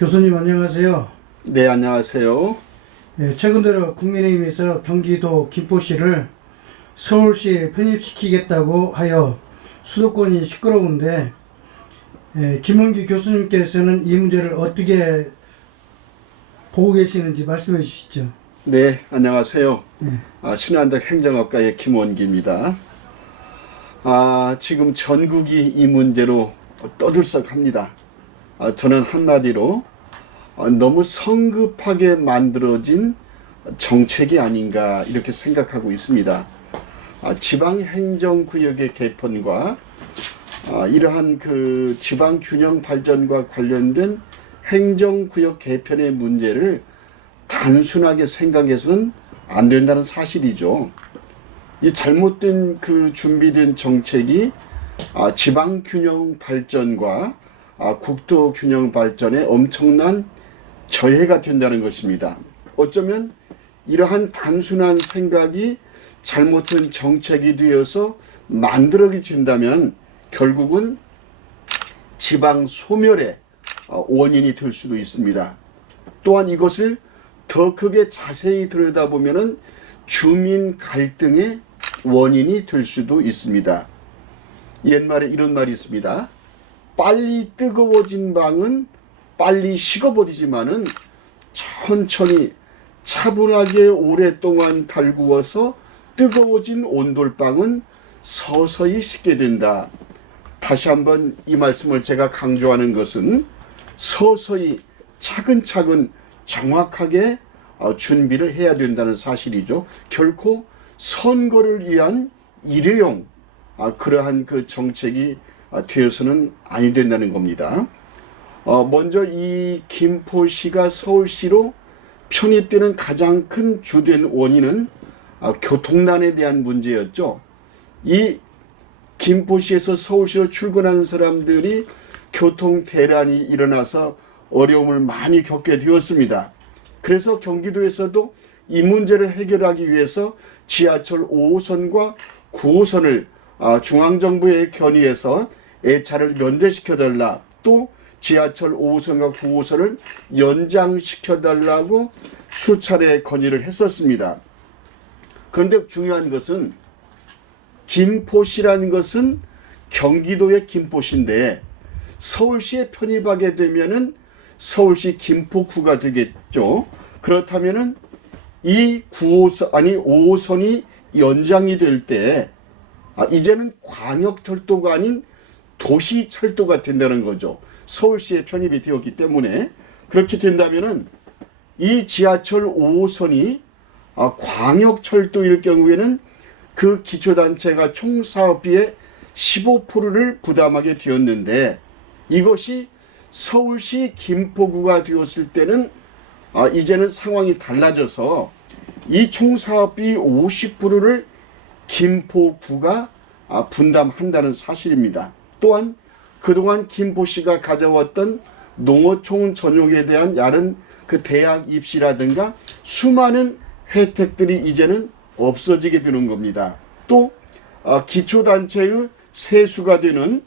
교수님 안녕하세요. 네, 안녕하세요. 최근 들어 국민의힘에서 경기도 김포시를 서울시에 편입시키겠다고 하여 수도권이 시끄러운데 김원기 교수님께서는 이 문제를 어떻게 보고 계시는지 말씀해 주시죠. 네, 안녕하세요. 신한덕 행정학과의 김원기입니다. 지금 전국이 이 문제로 떠들썩합니다. 저는 한마디로 너무 성급하게 만들어진 정책이 아닌가 이렇게 생각하고 있습니다. 지방행정구역의 개편과 이러한 그 지방균형 발전과 관련된 행정구역 개편의 문제를 단순하게 생각해서는 안 된다는 사실이죠. 이 잘못된 그 준비된 정책이 지방균형 발전과 국토균형 발전에 엄청난 저해가 된다는 것입니다. 어쩌면 이러한 단순한 생각이 잘못된 정책이 되어서 만들어지게 된다면 결국은 지방 소멸의 원인이 될 수도 있습니다. 또한 이것을 더 크게 자세히 들여다보면 주민 갈등의 원인이 될 수도 있습니다. 옛말에 이런 말이 있습니다. 빨리 뜨거워진 방은 빨리 식어버리지만은 천천히 차분하게 오랫동안 달구어서 뜨거워진 온돌방은 서서히 식게 된다. 다시 한번 이 말씀을 제가 강조하는 것은 서서히 차근차근 정확하게 준비를 해야 된다는 사실이죠. 결코 선거를 위한 일회용 그러한 그 정책이 되어서는 아니 된다는 겁니다. 먼저 이 김포시가 서울시로 편입되는 가장 큰 주된 원인은 교통난에 대한 문제였죠. 이 김포시에서 서울시로 출근하는 사람들이 교통 대란이 일어나서 어려움을 많이 겪게 되었습니다. 그래서 경기도에서도 이 문제를 해결하기 위해서 지하철 5호선과 9호선을 중앙정부에 견의해서 애차를 면제시켜달라, 또 지하철 5호선과 9호선을 연장시켜달라고 수차례 건의를 했었습니다. 그런데 중요한 것은 김포시라는 것은 경기도의 김포시인데 서울시에 편입하게 되면은 서울시 김포구가 되겠죠. 그렇다면은 이 5호선이 연장이 될 때 이제는 광역철도가 아닌 도시철도가 된다는 거죠. 서울시에 편입이 되었기 때문에. 그렇게 된다면은 이 지하철 5호선이 광역철도일 경우에는 그 기초단체가 총 사업비의 15%를 부담하게 되었는데 이것이 서울시 김포구가 되었을 때는 이제는 상황이 달라져서 이 총 사업비 50%를 김포구가 분담한다는 사실입니다. 또한 그동안 김포시가 가져왔던 농어촌 전용에 대한 다른 그 대학 입시라든가 수많은 혜택들이 이제는 없어지게 되는 겁니다. 또 기초단체의 세수가 되는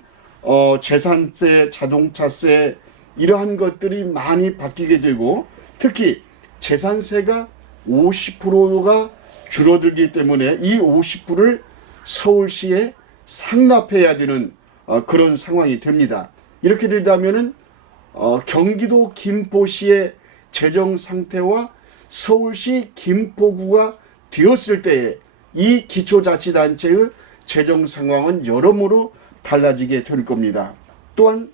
재산세, 자동차세 이러한 것들이 많이 바뀌게 되고 특히 재산세가 50%가 줄어들기 때문에 이 50%를 서울시에 상납해야 되는 그런 상황이 됩니다. 이렇게 되다면은 경기도 김포시의 재정 상태와 서울시 김포구가 되었을 때에 이 기초자치단체의 재정 상황은 여러모로 달라지게 될 겁니다. 또한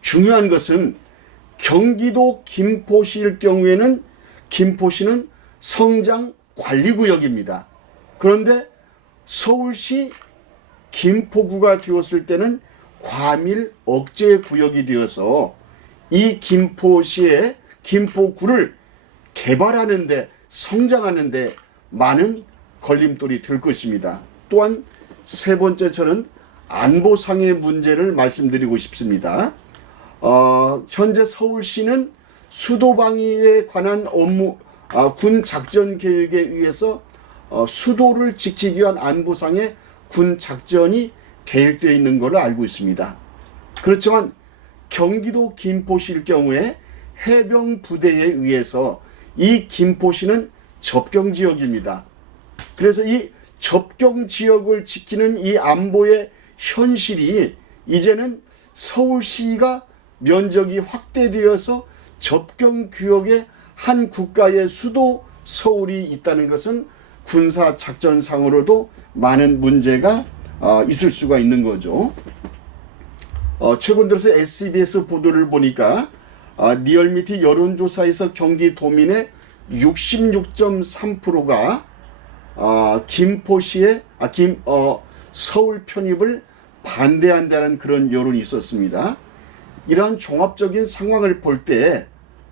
중요한 것은 경기도 김포시일 경우에는 김포시는 성장 관리구역입니다. 그런데 서울시 김포구가 되었을 때는 과밀 억제 구역이 되어서 이 김포시의 김포구를 개발하는데 성장하는데 많은 걸림돌이 될 것입니다. 또한 세 번째 저는 안보상의 문제를 말씀드리고 싶습니다. 현재 서울시는 수도방위에 관한 업무 군 작전 계획에 의해서 수도를 지키기 위한 안보상의 군 작전이 계획되어 있는 걸로 알고 있습니다. 그렇지만 경기도 김포시일 경우에 해병 부대에 의해서 이 김포시는 접경 지역입니다. 그래서 이 접경 지역을 지키는 이 안보의 현실이 이제는 서울시가 면적이 확대되어서 접경 구역에 한 국가의 수도 서울이 있다는 것은 군사 작전상으로도 많은 문제가 있을 수가 있는 거죠. 최근 들어서 SBS 보도를 보니까 리얼미티 여론조사에서 경기도민의 66.3%가 김포시의 서울 편입을 반대한다는 그런 여론이 있었습니다. 이러한 종합적인 상황을 볼 때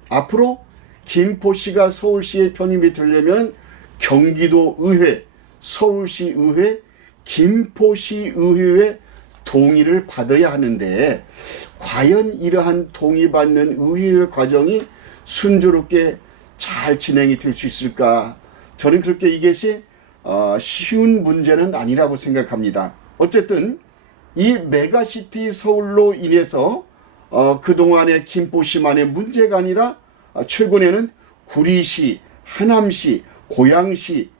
앞으로 김포시가 서울시에 편입이 되려면 경기도 의회, 서울시 의회, 김포시 의회의 동의를 받아야 하는데 과연 이러한 동의받는 의회 과정이 순조롭게 잘 진행이 될 수 있을까? 저는 그렇게 이것이 쉬운 문제는 아니라고 생각합니다. 어쨌든 이 메가시티 서울로 인해서 그동안의 김포시만의 문제가 아니라 최근에는 구리시, 하남시, 고양시,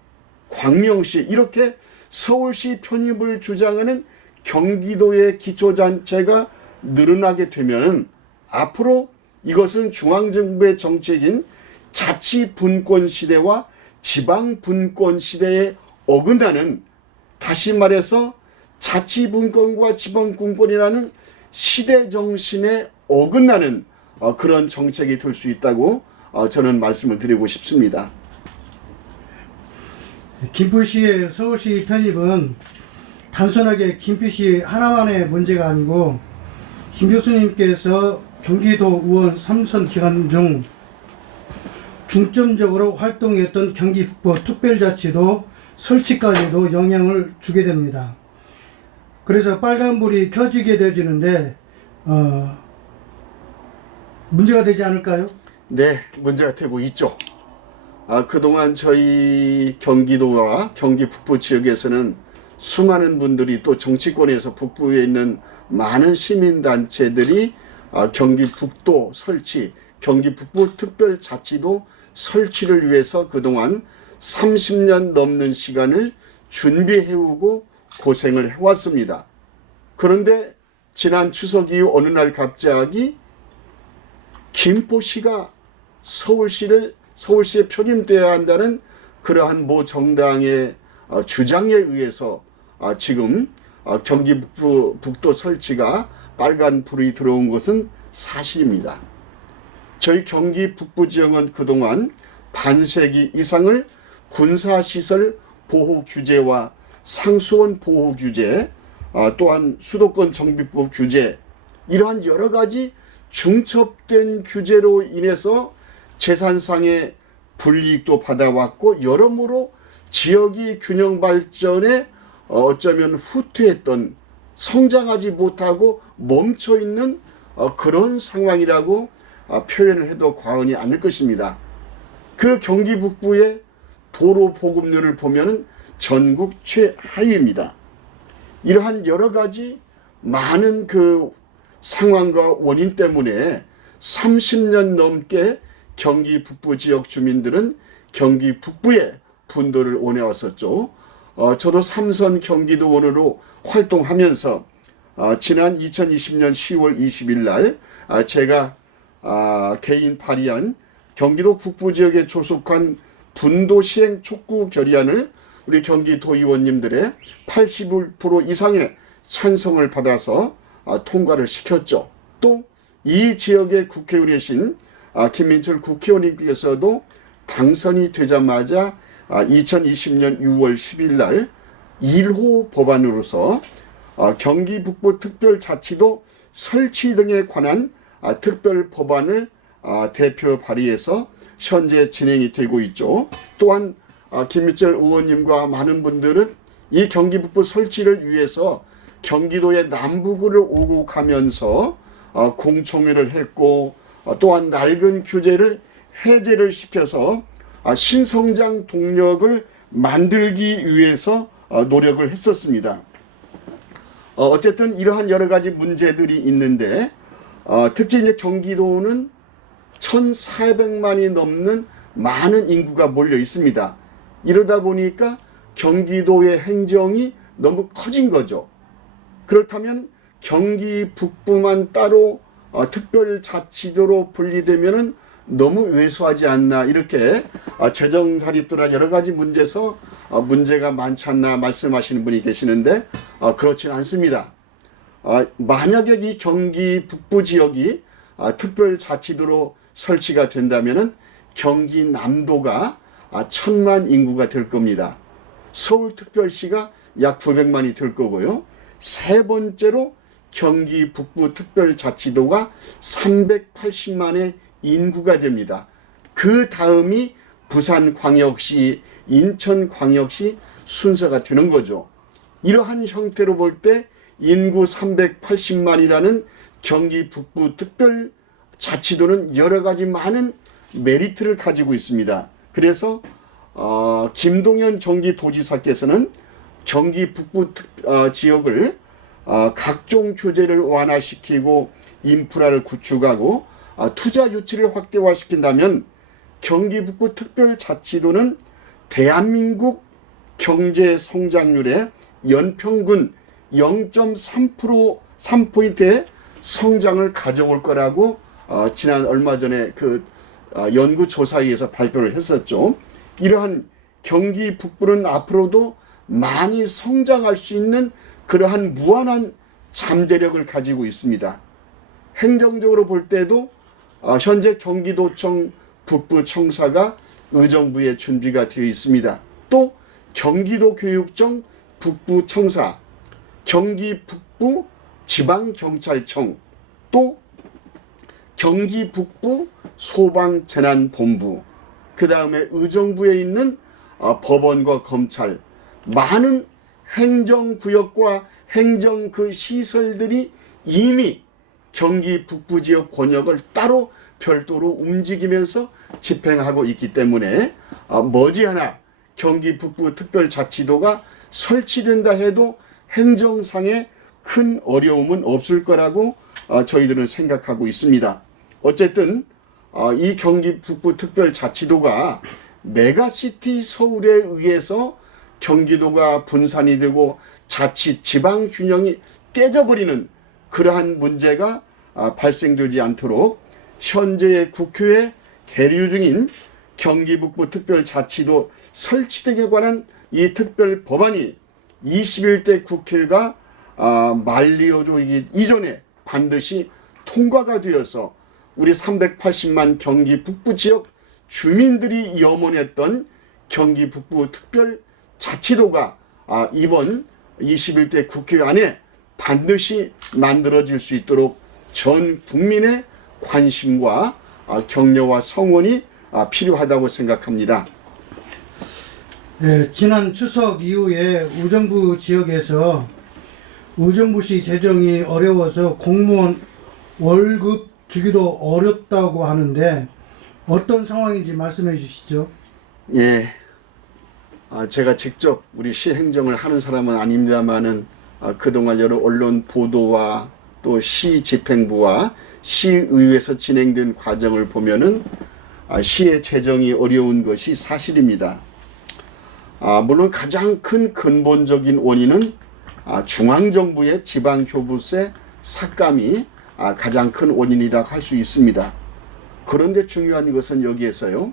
광명시 이렇게 서울시 편입을 주장하는 경기도의 기초단체가 늘어나게 되면 앞으로 이것은 중앙정부의 정책인 자치분권 시대와 지방분권 시대에 어긋나는, 다시 말해서 자치분권과 지방분권이라는 시대 정신에 어긋나는 그런 정책이 될 수 있다고 저는 말씀을 드리고 싶습니다. 김포시의 서울시 편입은 단순하게 김포시 하나만의 문제가 아니고 김 교수님께서 경기도 의원 3선 기간 중 중점적으로 활동했던 경기 북부 특별자치도 설치까지도 영향을 주게 됩니다. 그래서 빨간불이 켜지게 되어지는데 문제가 되지 않을까요? 네, 문제가 되고 있죠. 그동안 저희 경기도와 경기 북부 지역에서는 수많은 분들이 또 정치권에서 북부에 있는 많은 시민단체들이 경기 북도 설치, 경기 북부 특별자치도 설치를 위해서 그동안 30년 넘는 시간을 준비해오고 고생을 해왔습니다. 그런데 지난 추석 이후 어느 날 갑자기 김포시가 서울시에 편입되어야 한다는 그러한 모 정당의 주장에 의해서 지금 경기 북도 설치가 빨간 불이 들어온 것은 사실입니다. 저희 경기 북부 지역은 그동안 반세기 이상을 군사시설 보호 규제와 상수원 보호 규제, 또한 수도권 정비법 규제, 이러한 여러 가지 중첩된 규제로 인해서 재산상의 불이익도 받아왔고 여러모로 지역이 균형 발전에 어쩌면 후퇴했던, 성장하지 못하고 멈춰있는 그런 상황이라고 표현을 해도 과언이 아닐 것입니다. 그 경기 북부의 도로 보급률을 보면 전국 최하위입니다. 이러한 여러 가지 많은 그 상황과 원인 때문에 30년 넘게 경기 북부 지역 주민들은 경기 북부에 분도를 원해왔었죠. 저도 삼선 경기도원으로 활동하면서 지난 2020년 10월 20일 날 제가 개인 발의한 경기도 북부 지역에 조속한 분도 시행 촉구 결의안을 우리 경기도의원님들의 80% 이상의 찬성을 받아서 통과를 시켰죠. 또 이 지역의 국회의원이신 김민철 국회의원님께서도 당선이 되자마자 2020년 6월 10일 날 1호 법안으로서 경기 북부 특별자치도 설치 등에 관한 특별 법안을 대표 발의해서 현재 진행이 되고 있죠. 또한 김민철 의원님과 많은 분들은 이 경기 북부 설치를 위해서 경기도의 남부구를 오고 가면서 공청회를 했고 또한 낡은 규제를 해제를 시켜서 신성장 동력을 만들기 위해서 노력을 했었습니다. 어쨌든 이러한 여러 가지 문제들이 있는데 특히 이제 경기도는 1,400만이 넘는 많은 인구가 몰려 있습니다. 이러다 보니까 경기도의 행정이 너무 커진 거죠. 그렇다면 경기 북부만 따로 특별자치도로 분리되면은 너무 왜소하지 않나, 이렇게 재정 사립도나 여러 가지 문제에서 문제가 많지 않나 말씀하시는 분이 계시는데 그렇지는 않습니다. 만약에 이 경기 북부 지역이 특별자치도로 설치가 된다면은 경기 남도가 1,000만 인구가 될 겁니다. 서울특별시가 약 900만이 될 거고요. 세 번째로 경기 북부 특별자치도가 380만의 인구가 됩니다. 그 다음이 부산광역시, 인천광역시 순서가 되는 거죠. 이러한 형태로 볼 때 인구 380만이라는 경기 북부 특별자치도는 여러 가지 많은 메리트를 가지고 있습니다. 그래서 김동연 경기도지사께서는 경기 북부 지역을 각종 규제를 완화시키고 인프라를 구축하고 투자 유치를 확대화시킨다면 경기 북부 특별자치도는 대한민국 경제 성장률의 연평균 0.3%의 성장을 가져올 거라고 지난 얼마 전에 그 연구조사에 의해서 발표를 했었죠. 이러한 경기 북부는 앞으로도 많이 성장할 수 있는 그러한 무한한 잠재력을 가지고 있습니다. 행정적으로 볼 때도 현재 경기도청 북부청사가 의정부에 준비가 되어 있습니다. 또 경기도교육청 북부청사, 경기 북부 지방경찰청, 또 경기 북부 소방재난본부, 그 다음에 의정부에 있는 법원과 검찰, 많은 행정구역과 행정 그 시설들이 이미 경기 북부 지역 권역을 따로 별도로 움직이면서 집행하고 있기 때문에 머지않아 경기 북부 특별자치도가 설치된다 해도 행정상의 큰 어려움은 없을 거라고 저희들은 생각하고 있습니다. 어쨌든 이 경기 북부 특별자치도가 메가시티 서울에 의해서 경기도가 분산이 되고 자치 지방 균형이 깨져버리는 그러한 문제가 발생되지 않도록 현재 국회에 계류 중인 경기 북부 특별자치도 설치되기에 관한 이 특별 법안이 21대 국회가 만료되기 이전에 반드시 통과가 되어서 우리 380만 경기 북부 지역 주민들이 염원했던 경기 북부 특별자치도가 이번 21대 국회 안에 반드시 만들어질 수 있도록 전 국민의 관심과 격려와 성원이 필요하다고 생각합니다. 네, 지난 추석 이후에 의정부 지역에서 의정부시 재정이 어려워서 공무원 월급 주기도 어렵다고 하는데 어떤 상황인지 말씀해 주시죠. 예, 제가 직접 우리 시 행정을 하는 사람은 아닙니다만은 그동안 여러 언론 보도와 또 시 집행부와 시의회에서 진행된 과정을 보면은 시의 재정이 어려운 것이 사실입니다. 물론 가장 큰 근본적인 원인은 중앙정부의 지방교부세 삭감이 가장 큰 원인이라고 할 수 있습니다. 그런데 중요한 것은 여기에서요,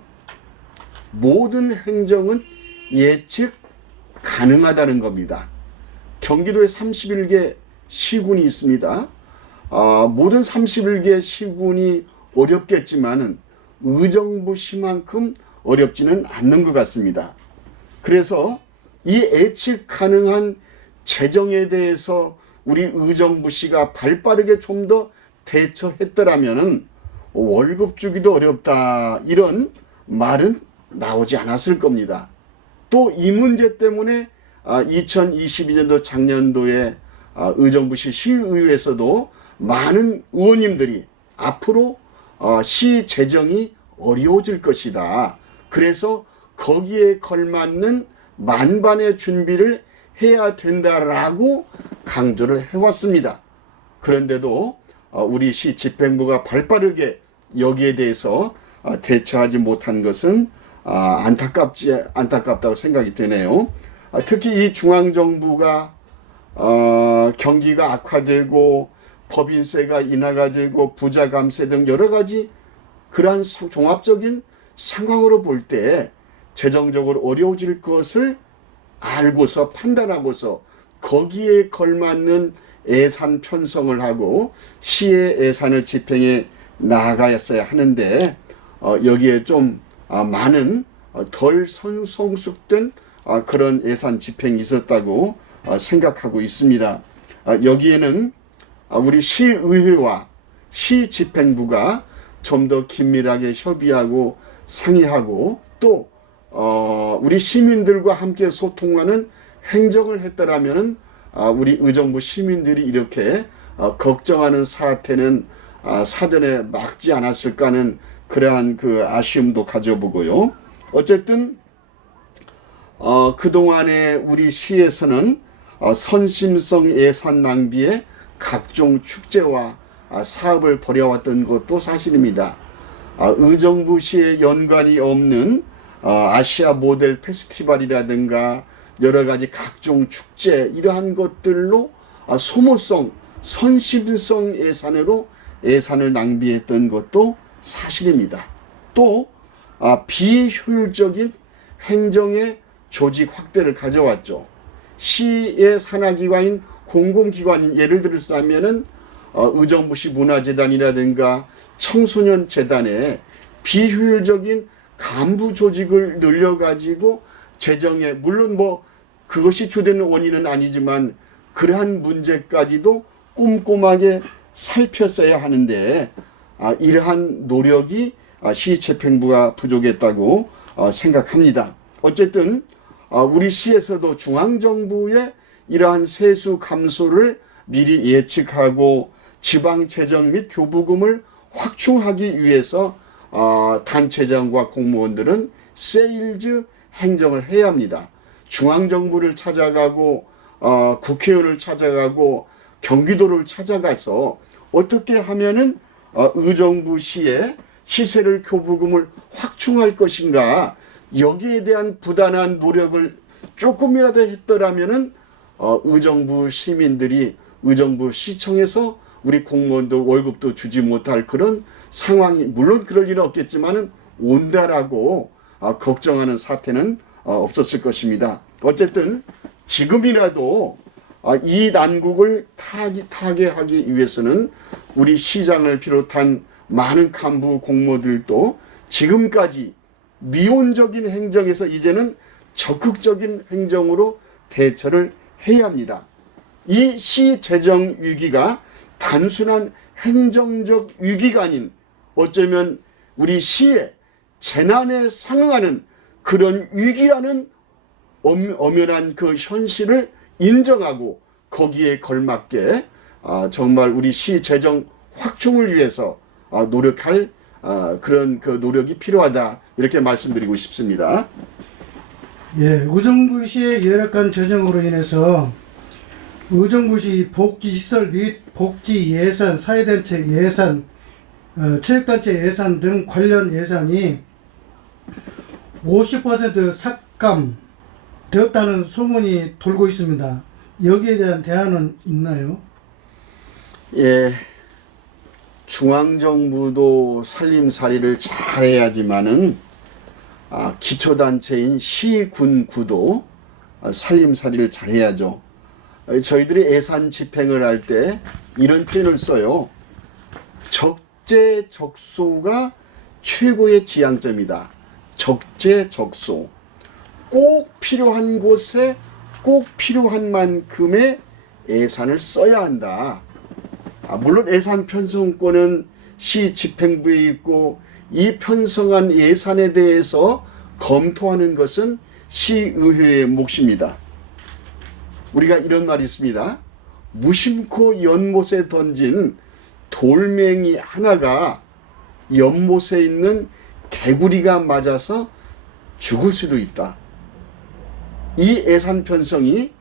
모든 행정은 예측 가능하다는 겁니다. 경기도에 31개 시군이 있습니다. 모든 31개 시군이 어렵겠지만은 의정부시만큼 어렵지는 않는 것 같습니다. 그래서 이 예측 가능한 재정에 대해서 우리 의정부시가 발빠르게 좀 더 대처했더라면은 월급 주기도 어렵다, 이런 말은 나오지 않았을 겁니다. 또 이 문제 때문에 2022년도 작년도에 의정부시 시의회에서도 많은 의원님들이 앞으로 시 재정이 어려워질 것이다, 그래서 거기에 걸맞는 만반의 준비를 해야 된다라고 강조를 해왔습니다. 그런데도 우리 시 집행부가 발빠르게 여기에 대해서 대처하지 못한 것은 안타깝다고 생각이 되네요. 특히 이 중앙정부가 경기가 악화되고 법인세가 인하가 되고 부자 감세 등 여러 가지 그러한 종합적인 상황으로 볼 때 재정적으로 어려워질 것을 알고서 판단하고서 거기에 걸맞는 예산 편성을 하고 시의 예산을 집행해 나아가였어야 하는데 여기에 좀 많은 덜 성숙된 그런 예산 집행이 있었다고 생각하고 있습니다. 여기에는 우리 시의회와 시집행부가 좀 더 긴밀하게 협의하고 상의하고 또 우리 시민들과 함께 소통하는 행정을 했더라면은 우리 의정부 시민들이 이렇게 걱정하는 사태는 사전에 막지 않았을까 하는 그러한 그 아쉬움도 가져보고요. 어쨌든 그동안에 우리 시에서는 선심성 예산 낭비에 각종 축제와 사업을 벌여왔던 것도 사실입니다. 의정부시에 연관이 없는 아시아 모델 페스티벌이라든가 여러 가지 각종 축제 이러한 것들로 소모성, 선심성 예산으로 예산을 낭비했던 것도 사실입니다. 또 비효율적인 행정의 조직 확대를 가져왔죠. 시의 산하기관인 공공기관인 예를 들자면은 의정부시 문화재단이라든가 청소년재단에 비효율적인 간부 조직을 늘려가지고 재정에 물론 뭐 그것이 주된 원인은 아니지만 그러한 문제까지도 꼼꼼하게 살폈어야 하는데 이러한 노력이 시집행부가 부족했다고 생각합니다. 어쨌든 우리 시에서도 중앙정부의 이러한 세수 감소를 미리 예측하고 지방재정 및 교부금을 확충하기 위해서 단체장과 공무원들은 세일즈 행정을 해야 합니다. 중앙정부를 찾아가고 국회의원을 찾아가고 경기도를 찾아가서 어떻게 하면은 의정부시의 시세를 교부금을 확충할 것인가 여기에 대한 부단한 노력을 조금이라도 했더라면은 의정부 시민들이 의정부 시청에서 우리 공무원들 월급도 주지 못할 그런 상황이 물론 그럴 일은 없겠지만은 온다라고 걱정하는 사태는 없었을 것입니다. 어쨌든 지금이라도 이 난국을 타개하기 위해서는 우리 시장을 비롯한 많은 간부 공무원들도 지금까지 미온적인 행정에서 이제는 적극적인 행정으로 대처를 해야 합니다. 이 시 재정 위기가 단순한 행정적 위기가 아닌 어쩌면 우리 시의 재난에 상응하는 그런 위기라는 엄연한 그 현실을 인정하고 거기에 걸맞게 정말 우리 시 재정 확충을 위해서 노력할 그런 그 노력이 필요하다 이렇게 말씀드리고 싶습니다. 예, 의정부시의 열악한 재정으로 인해서 의정부시 복지시설 및 복지 예산, 사회단체 예산, 체육단체 예산 등 관련 예산이 50% 삭감되었다는 소문이 돌고 있습니다. 여기에 대한 대안은 있나요? 예, 중앙정부도 살림살이를 잘해야지만은 기초단체인 시군구도 살림살이를 잘해야죠. 저희들이 예산 집행을 할 때 이런 표현을 써요. 적재적소가 최고의 지향점이다. 적재적소. 꼭 필요한 곳에 꼭 필요한 만큼의 예산을 써야 한다. 물론 예산 편성권은 시 집행부에 있고 이 편성한 예산에 대해서 검토하는 것은 시의회의 몫입니다. 우리가 이런 말이 있습니다. 무심코 연못에 던진 돌멩이 하나가 연못에 있는 개구리가 맞아서 죽을 수도 있다. 이 예산 편성이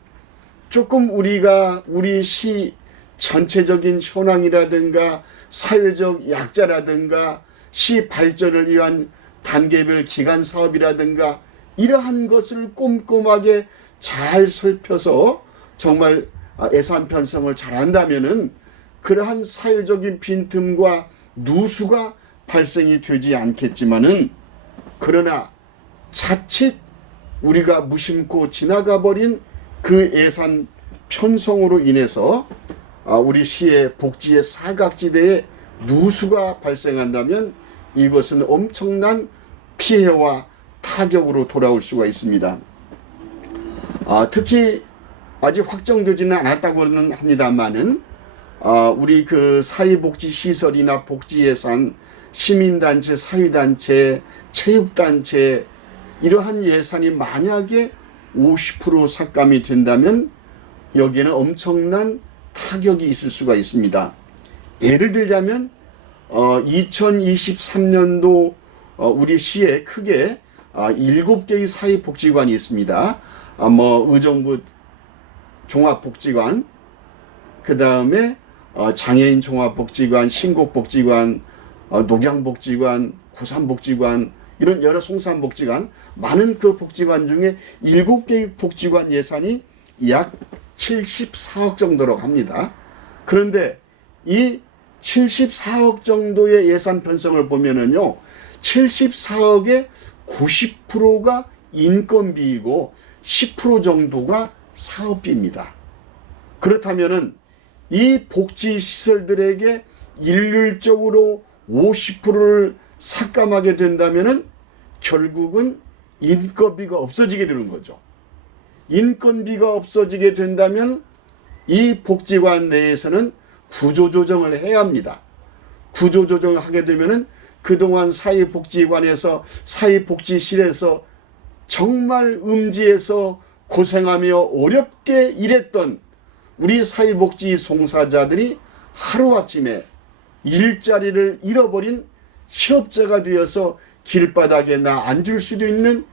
조금 우리 시 전체적인 현황이라든가 사회적 약자라든가 시 발전을 위한 단계별 기간 사업이라든가 이러한 것을 꼼꼼하게 잘 살펴서 정말 예산 편성을 잘한다면은 그러한 사회적인 빈틈과 누수가 발생이 되지 않겠지만은, 그러나 자칫 우리가 무심코 지나가 버린 그 예산 편성으로 인해서 우리 시의 복지의 사각지대에 누수가 발생한다면 이것은 엄청난 피해와 타격으로 돌아올 수가 있습니다. 특히 아직 확정되지는 않았다고는 합니다만은 우리 그 사회복지시설이나 복지예산, 시민단체, 사회단체, 체육단체 이러한 예산이 만약에 50% 삭감이 된다면 여기에는 엄청난 타격이 있을 수가 있습니다. 예를 들자면 2023년도 우리 시에 크게 7개의 사회복지관이 있습니다. 의정부 종합복지관, 그 다음에 장애인 종합복지관, 신곡복지관, 녹양복지관, 고산복지관, 이런 여러 송산복지관, 많은 그 복지관 중에 7개의 복지관 예산이 약 74억 정도로 합니다. 그런데 이 74억 정도의 예산 편성을 보면은요, 74억의 90%가 인건비이고 10% 정도가 사업비입니다. 그렇다면은 이 복지시설들에게 일률적으로 50%를 삭감하게 된다면은 결국은 인건비가 없어지게 되는 거죠. 인건비가 없어지게 된다면 이 복지관 내에서는 구조조정을 해야 합니다. 구조조정을 하게 되면은 그동안 사회복지관에서, 사회복지실에서 정말 음지에서 고생하며 어렵게 일했던 우리 사회복지 종사자들이 하루아침에 일자리를 잃어버린 실업자가 되어서 길바닥에 앉을 수도 있는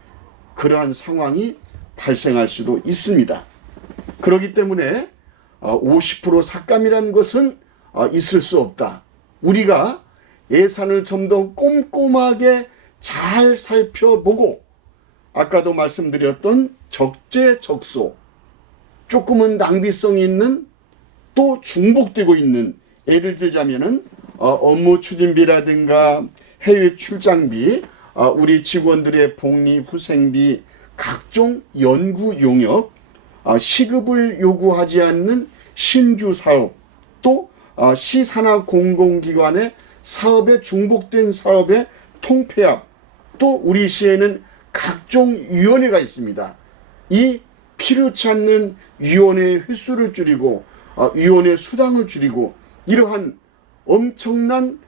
그러한 상황이 발생할 수도 있습니다. 그렇기 때문에 50% 삭감이라는 것은 있을 수 없다. 우리가 예산을 좀 더 꼼꼼하게 잘 살펴보고, 아까도 말씀드렸던 적재적소, 조금은 낭비성이 있는, 또 중복되고 있는, 예를 들자면은 업무 추진비라든가 해외 출장비, 우리 직원들의 복리 후생비, 각종 연구 용역, 시급을 요구하지 않는 신규 사업, 또 시산하 공공기관의 사업에 중복된 사업의 통폐합, 또 우리 시에는 각종 위원회가 있습니다. 이 필요치 않는 위원회의 횟수를 줄이고 위원회 수당을 줄이고, 이러한 엄청난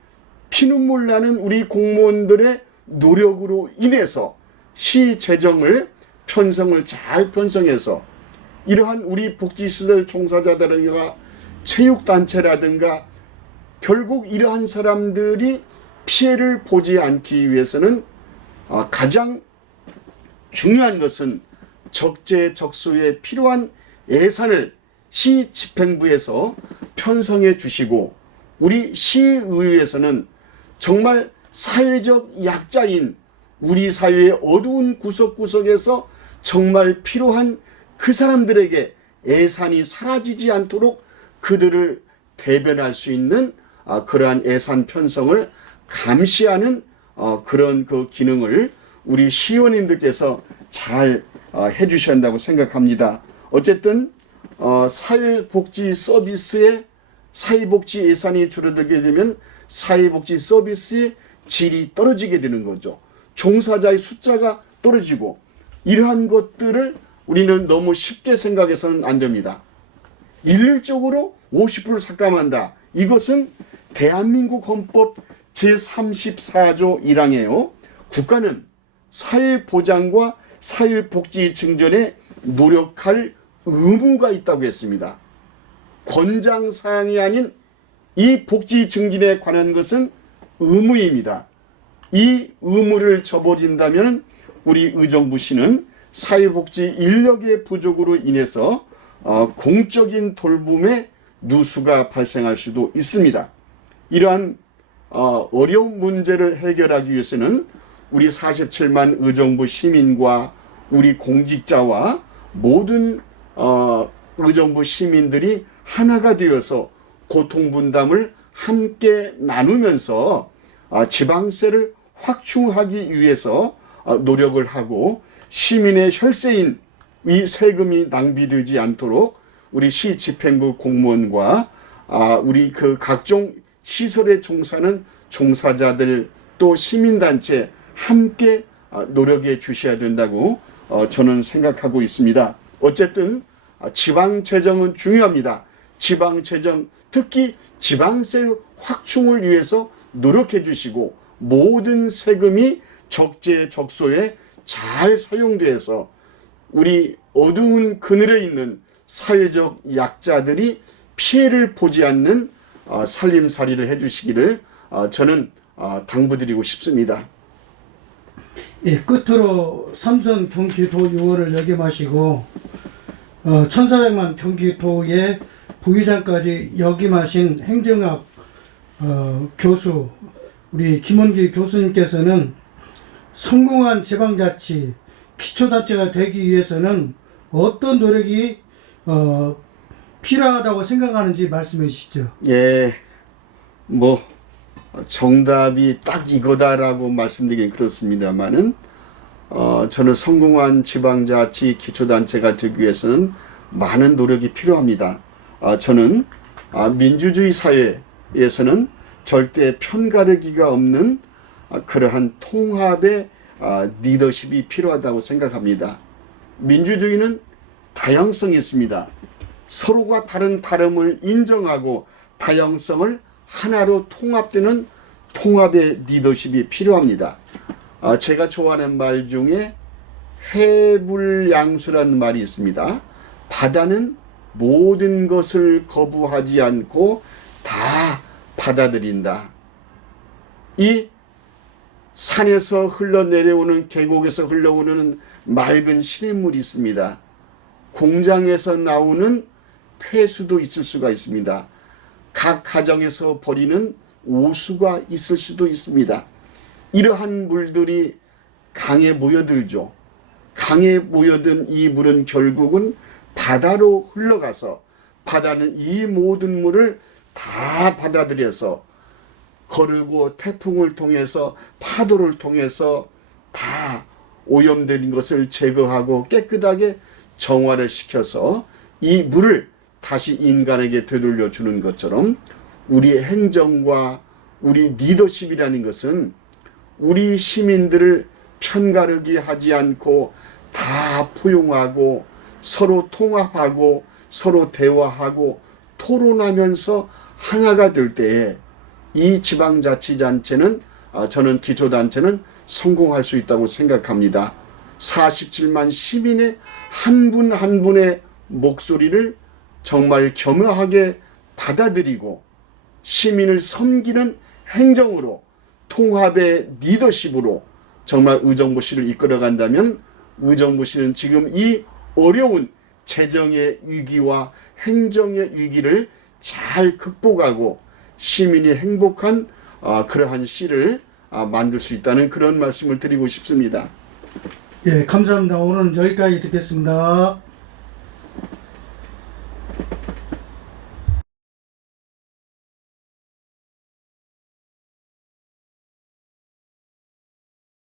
피눈물 나는 우리 공무원들의 노력으로 인해서 시 재정을 편성을 잘 편성해서 이러한 우리 복지시설 종사자들과 체육단체라든가 결국 이러한 사람들이 피해를 보지 않기 위해서는 가장 중요한 것은 적재적소에 필요한 예산을 시 집행부에서 편성해 주시고, 우리 시의회에서는 정말 사회적 약자인 우리 사회의 어두운 구석구석에서 정말 필요한 그 사람들에게 예산이 사라지지 않도록 그들을 대변할 수 있는 그러한 예산 편성을 감시하는 그런 그 기능을 우리 시의원님들께서 잘 해주셔야 한다고 생각합니다. 어쨌든 사회복지 서비스에 사회복지 예산이 줄어들게 되면 사회복지 서비스의 질이 떨어지게 되는 거죠. 종사자의 숫자가 떨어지고, 이러한 것들을 우리는 너무 쉽게 생각해서는 안 됩니다. 일률적으로 50% 삭감한다. 이것은 대한민국 헌법 제34조 1항에요. 국가는 사회보장과 사회복지 증진에 노력할 의무가 있다고 했습니다. 권장사항이 아닌 이 복지 증진에 관한 것은 의무입니다. 이 의무를 저버린다면 우리 의정부시는 사회복지 인력의 부족으로 인해서 공적인 돌봄에 누수가 발생할 수도 있습니다. 이러한 어려운 문제를 해결하기 위해서는 우리 47만 의정부 시민과 우리 공직자와 모든 의정부 시민들이 하나가 되어서 고통 분담을 함께 나누면서 지방세를 확충하기 위해서 노력을 하고 시민의 혈세인 이 세금이 낭비되지 않도록 우리 시 집행부 공무원과 우리 그 각종 시설에 종사하는 종사자들 또 시민단체 함께 노력해 주셔야 된다고 저는 생각하고 있습니다. 어쨌든 지방재정은 중요합니다. 지방재정 특히 지방세 확충을 위해서 노력해 주시고 모든 세금이 적재적소에 잘 사용돼서 우리 어두운 그늘에 있는 사회적 약자들이 피해를 보지 않는 살림살이를 해주시기를 저는 당부드리고 싶습니다. 예, 끝으로 삼선 경기도 의원을 역임하시고 1,400만 경기도의 부의장까지 역임하신 행정학 교수 우리 김원기 교수님께서는 성공한 지방자치 기초자치가 되기 위해서는 어떤 노력이 필요하다고 생각하는지 말씀해 주시죠. 예, 뭐 정답이 딱 이거다라고 말씀드리긴 그렇습니다만은 저는 성공한 지방자치 기초단체가 되기 위해서는 많은 노력이 필요합니다. 저는 민주주의 사회에서는 절대 편가르기가 없는 그러한 통합의 리더십이 필요하다고 생각합니다. 민주주의는 다양성이 있습니다. 서로가 다른 다름을 인정하고 다양성을 하나로 통합되는 통합의 리더십이 필요합니다. 제가 좋아하는 말 중에 해불양수라는 말이 있습니다. 바다는 모든 것을 거부하지 않고 다 받아들인다. 이 산에서 흘러내려오는 계곡에서 흘러오는 맑은 시냇물이 있습니다. 공장에서 나오는 폐수도 있을 수가 있습니다. 각 가정에서 버리는 오수가 있을 수도 있습니다. 이러한 물들이 강에 모여들죠. 강에 모여든 이 물은 결국은 바다로 흘러가서 바다는 이 모든 물을 다 받아들여서 거르고 태풍을 통해서 파도를 통해서 다 오염된 것을 제거하고 깨끗하게 정화를 시켜서 이 물을 다시 인간에게 되돌려 주는 것처럼 우리의 행정과 우리 리더십이라는 것은 우리 시민들을 편가르기 하지 않고 다 포용하고 서로 통합하고 서로 대화하고 토론하면서 하나가 될 때에 이 지방자치단체는 저는 기초단체는 성공할 수 있다고 생각합니다. 47만 시민의 한 분 한 분의 목소리를 정말 겸허하게 받아들이고 시민을 섬기는 행정으로 통합의 리더십으로 정말 의정부시를 이끌어간다면 의정부시는 지금 이 어려운 재정의 위기와 행정의 위기를 잘 극복하고 시민이 행복한 그러한 시를 만들 수 있다는 그런 말씀을 드리고 싶습니다. 예, 감사합니다. 오늘은 여기까지 듣겠습니다.